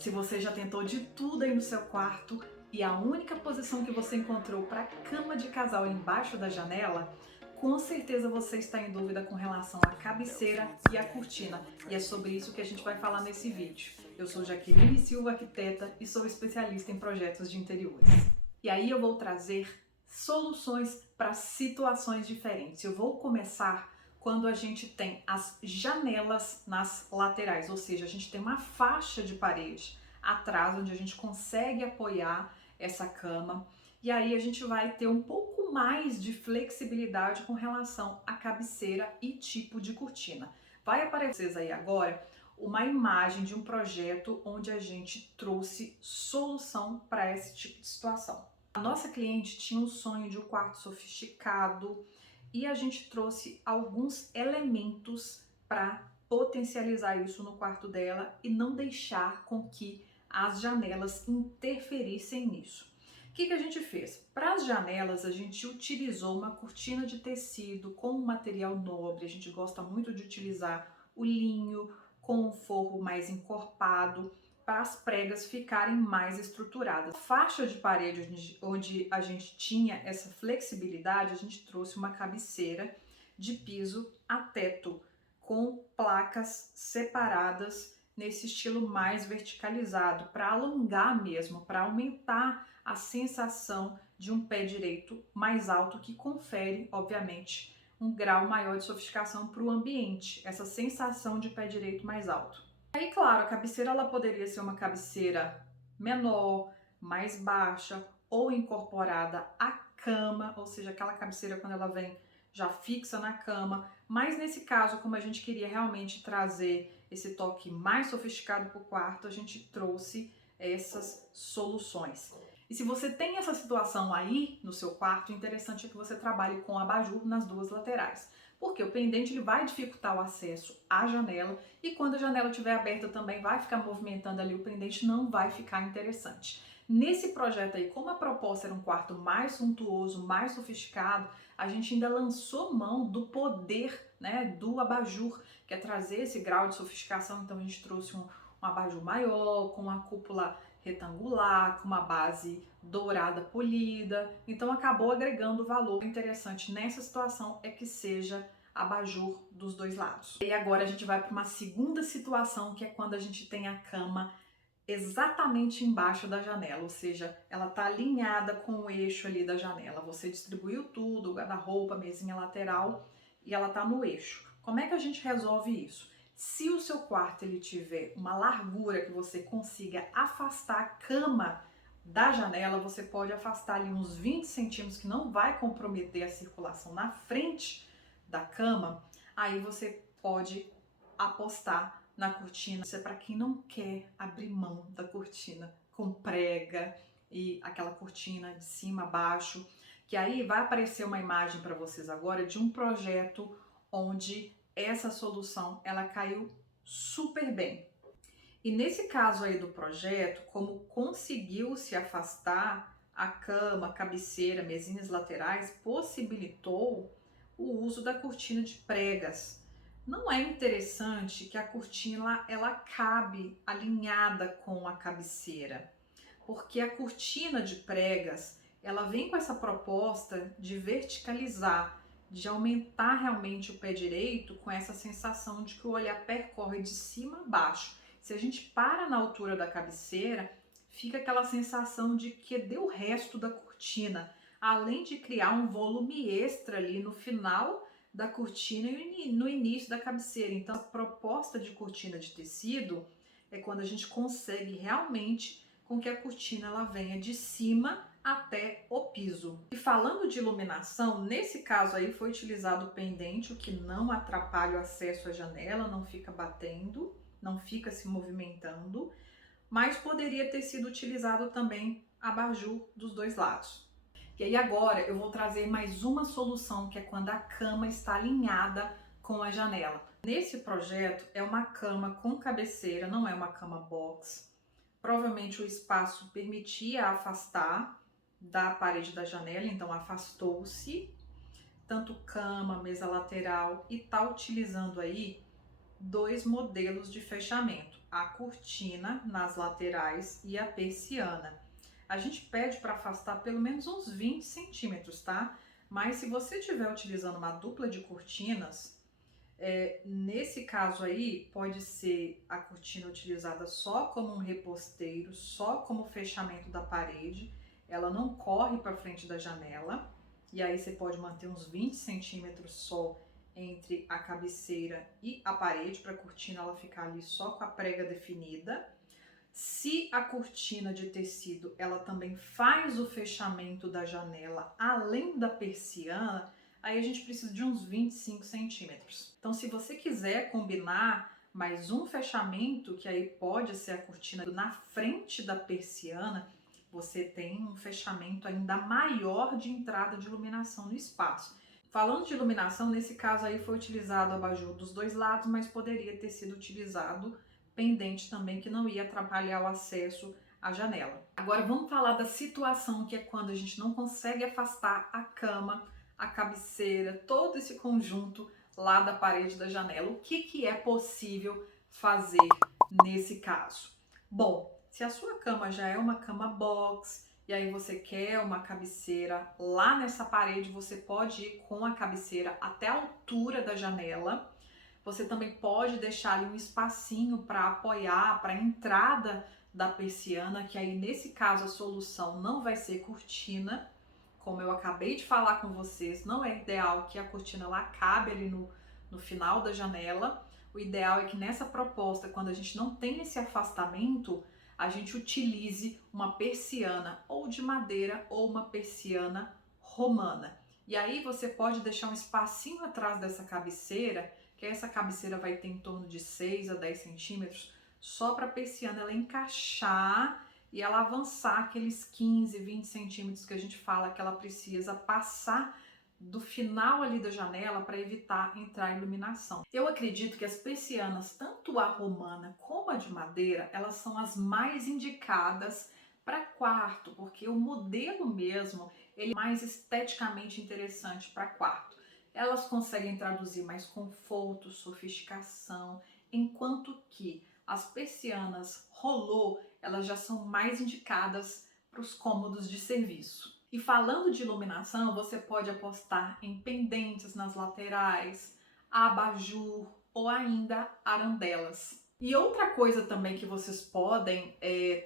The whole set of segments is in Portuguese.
Se você já tentou de tudo aí no seu quarto e a única posição que você encontrou para cama de casal é embaixo da janela, com certeza você está em dúvida com relação à cabeceira e à cortina. E é sobre isso que a gente vai falar nesse vídeo. Eu sou Jaqueline Silva, arquiteta, e sou especialista em projetos de interiores. E aí eu vou trazer soluções para situações diferentes. Eu vou começar quando a gente tem as janelas nas laterais, ou seja, a gente tem uma faixa de parede atrás onde a gente consegue apoiar essa cama, e aí a gente vai ter um pouco mais de flexibilidade com relação à cabeceira e tipo de cortina. Vai aparecer aí agora uma imagem de um projeto onde a gente trouxe solução para esse tipo de situação. A nossa cliente tinha um sonho de um quarto sofisticado, e a gente trouxe alguns elementos para potencializar isso no quarto dela e não deixar com que as janelas interferissem nisso. O que a gente fez? Para as janelas, a gente utilizou uma cortina de tecido com um material nobre. A gente gosta muito de utilizar o linho com um forro mais encorpado, para as pregas ficarem mais estruturadas. A faixa de parede onde a gente tinha essa flexibilidade, a gente trouxe uma cabeceira de piso a teto, com placas separadas nesse estilo mais verticalizado, para alongar mesmo, para aumentar a sensação de um pé direito mais alto, que confere, obviamente, um grau maior de sofisticação para o ambiente, essa sensação de pé direito mais alto. Aí, claro, a cabeceira ela poderia ser uma cabeceira menor, mais baixa ou incorporada à cama, ou seja, aquela cabeceira quando ela vem já fixa na cama, mas nesse caso, como a gente queria realmente trazer esse toque mais sofisticado para o quarto, a gente trouxe essas soluções. E se você tem essa situação aí no seu quarto, o interessante é que você trabalhe com abajur nas duas laterais, porque o pendente ele vai dificultar o acesso à janela, e quando a janela estiver aberta também vai ficar movimentando ali o pendente, não vai ficar interessante. Nesse projeto aí, como a proposta era um quarto mais suntuoso, mais sofisticado, a gente ainda lançou mão do poder, né, do abajur, que é trazer esse grau de sofisticação. Então a gente trouxe um abajur maior, com uma cúpula retangular, com uma base dourada polida, então acabou agregando valor. O interessante nessa situação é que seja abajur dos dois lados. E agora a gente vai para uma segunda situação, que é quando a gente tem a cama exatamente embaixo da janela, ou seja, ela está alinhada com o eixo ali da janela. Você distribuiu tudo, guarda-roupa, mesinha lateral, e ela está no eixo. Como é que a gente resolve isso? Se o seu quarto ele tiver uma largura que você consiga afastar a cama da janela, você pode afastar ali uns 20 centímetros, que não vai comprometer a circulação na frente da cama. Aí você pode apostar na cortina. Isso é para quem não quer abrir mão da cortina com prega e aquela cortina de cima a baixo, que aí vai aparecer uma imagem para vocês agora de um projeto onde essa solução ela caiu super bem. E nesse caso aí do projeto, como conseguiu se afastar a cama, cabeceira, mesinhas laterais, possibilitou o uso da cortina de pregas. Não é interessante que a cortina ela cabe alinhada com a cabeceira, porque a cortina de pregas ela vem com essa proposta de verticalizar, de aumentar realmente o pé direito, com essa sensação de que o olhar percorre de cima a baixo. Se a gente para na altura da cabeceira, fica aquela sensação de que deu o resto da cortina, além de criar um volume extra ali no final da cortina e no início da cabeceira. Então, a proposta de cortina de tecido é quando a gente consegue realmente com que a cortina ela venha de cima até o piso. E falando de iluminação, nesse caso aí foi utilizado o pendente, o que não atrapalha o acesso à janela, não fica batendo, não fica se movimentando, mas poderia ter sido utilizado também abajur dos dois lados. E aí agora eu vou trazer mais uma solução, que é quando a cama está alinhada com a janela. Nesse projeto é uma cama com cabeceira, não é uma cama box. Provavelmente o espaço permitia afastar da parede da janela, então afastou-se, tanto cama, mesa lateral, e tá utilizando aí dois modelos de fechamento, a cortina nas laterais e a persiana. A gente pede para afastar pelo menos uns 20 centímetros, tá? Mas se você estiver utilizando uma dupla de cortinas, nesse caso aí, pode ser a cortina utilizada só como um reposteiro, só como fechamento da parede, ela não corre para frente da janela, e aí você pode manter uns 20 centímetros só entre a cabeceira e a parede, para a cortina ela ficar ali só com a prega definida. Se a cortina de tecido, ela também faz o fechamento da janela além da persiana, aí a gente precisa de uns 25 centímetros. Então, se você quiser combinar mais um fechamento, que aí pode ser a cortina na frente da persiana, você tem um fechamento ainda maior de entrada de iluminação no espaço. Falando de iluminação, nesse caso aí foi utilizado o abajur dos dois lados, mas poderia ter sido utilizado pendente também, que não ia atrapalhar o acesso à janela. Agora vamos falar da situação que é quando a gente não consegue afastar a cama, a cabeceira, todo esse conjunto lá da parede da janela. O que é possível fazer nesse caso? Bom, se a sua cama já é uma cama box e aí você quer uma cabeceira lá nessa parede, você pode ir com a cabeceira até a altura da janela. Você também pode deixar ali um espacinho para apoiar, para a entrada da persiana, que aí nesse caso a solução não vai ser cortina. Como eu acabei de falar com vocês, não é ideal que a cortina ela acabe ali no final da janela. O ideal é que nessa proposta, quando a gente não tem esse afastamento, a gente utilize uma persiana ou de madeira ou uma persiana romana. E aí você pode deixar um espacinho atrás dessa cabeceira, que essa cabeceira vai ter em torno de 6 a 10 centímetros, só para a persiana ela encaixar e ela avançar aqueles 15, 20 centímetros que a gente fala que ela precisa passar do final ali da janela para evitar entrar iluminação. Eu acredito que as persianas, tanto a romana como a de madeira, elas são as mais indicadas para quarto, porque o modelo mesmo, ele é mais esteticamente interessante para quarto. Elas conseguem traduzir mais conforto, sofisticação, enquanto que as persianas rolô, elas já são mais indicadas para os cômodos de serviço. E falando de iluminação, você pode apostar em pendentes nas laterais, abajur ou ainda arandelas. E outra coisa também que vocês podem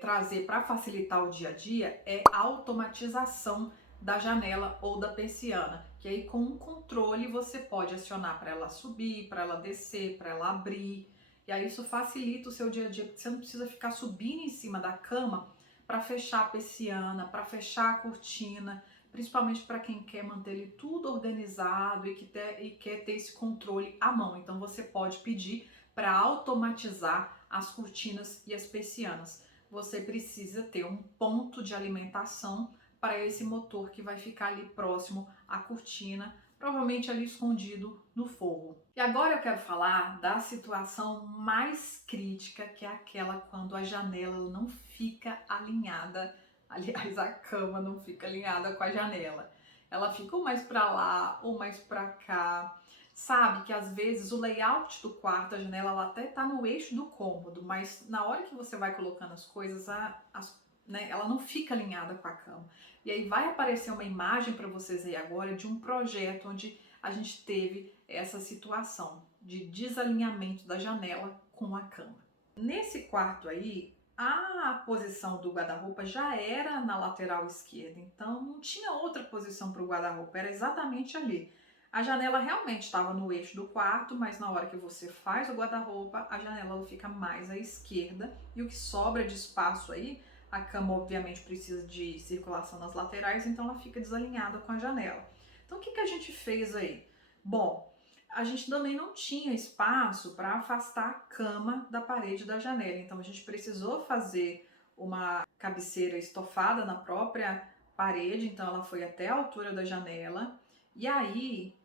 trazer para facilitar o dia a dia é a automatização da janela ou da persiana, que aí com um controle você pode acionar para ela subir, para ela descer, para ela abrir. E aí isso facilita o seu dia a dia, porque você não precisa ficar subindo em cima da cama para fechar a persiana, para fechar a cortina, principalmente para quem quer manter ele tudo organizado e quer ter esse controle à mão. Então você pode pedir para automatizar as cortinas e as persianas. Você precisa ter um ponto de alimentação para esse motor que vai ficar ali próximo à cortina, provavelmente ali escondido no forro. E agora eu quero falar da situação mais crítica, que é aquela quando a janela não fica alinhada, aliás, a cama não fica alinhada com a janela. Ela fica ou mais para lá ou mais para cá. Sabe que às vezes o layout do quarto, a janela, ela até tá no eixo do cômodo, mas na hora que você vai colocando as coisas, ela não fica alinhada com a cama. E aí vai aparecer uma imagem para vocês aí agora de um projeto onde a gente teve essa situação de desalinhamento da janela com a cama. Nesse quarto aí, a posição do guarda-roupa já era na lateral esquerda, então não tinha outra posição para o guarda-roupa, era exatamente ali. A janela realmente estava no eixo do quarto, mas na hora que você faz o guarda-roupa, a janela fica mais à esquerda e o que sobra de espaço aí, a cama obviamente precisa de circulação nas laterais, então ela fica desalinhada com a janela. Então o que a gente fez aí? Bom, a gente também não tinha espaço para afastar a cama da parede da janela, então a gente precisou fazer uma cabeceira estofada na própria parede, então ela foi até a altura da janela. E aí,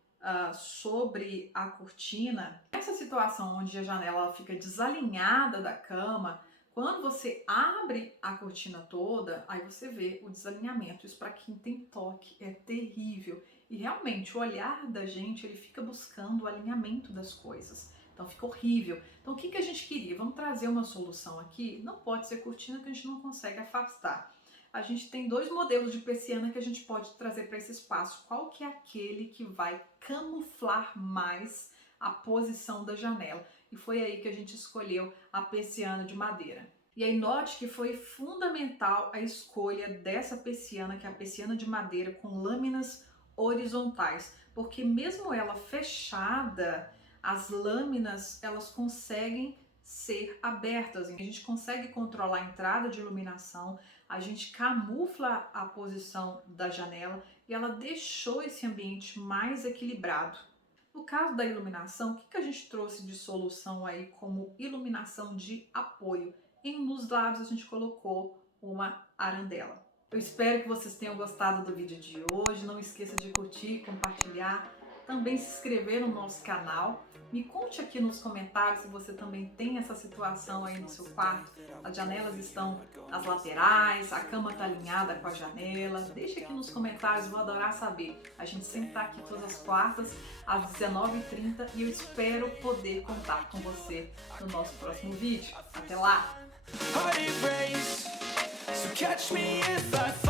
sobre a cortina, essa situação onde a janela fica desalinhada da cama, quando você abre a cortina toda, aí você vê o desalinhamento. Isso para quem tem toque é terrível. E realmente o olhar da gente, ele fica buscando o alinhamento das coisas. Então fica horrível. Então o que a gente queria? Vamos trazer uma solução aqui. Não pode ser cortina que a gente não consegue afastar. A gente tem dois modelos de persiana que a gente pode trazer para esse espaço. Qual que é aquele que vai camuflar mais a posição da janela? E foi aí que a gente escolheu a persiana de madeira. E aí note que foi fundamental a escolha dessa persiana, que é a persiana de madeira com lâminas horizontais, porque mesmo ela fechada, as lâminas elas conseguem ser abertas. A gente consegue controlar a entrada de iluminação, a gente camufla a posição da janela e ela deixou esse ambiente mais equilibrado. No caso da iluminação, o que a gente trouxe de solução aí como iluminação de apoio? Nos lados a gente colocou uma arandela. Eu espero que vocês tenham gostado do vídeo de hoje. Não esqueça de curtir, compartilhar, também se inscrever no nosso canal. Me conte aqui nos comentários se você também tem essa situação aí no seu quarto. As janelas estão nas laterais, a cama está alinhada com a janela. Deixa aqui nos comentários, vou adorar saber. A gente sempre está aqui todas as quartas, às 19h30 e eu espero poder contar com você no nosso próximo vídeo. Até lá! Catch me if I fall.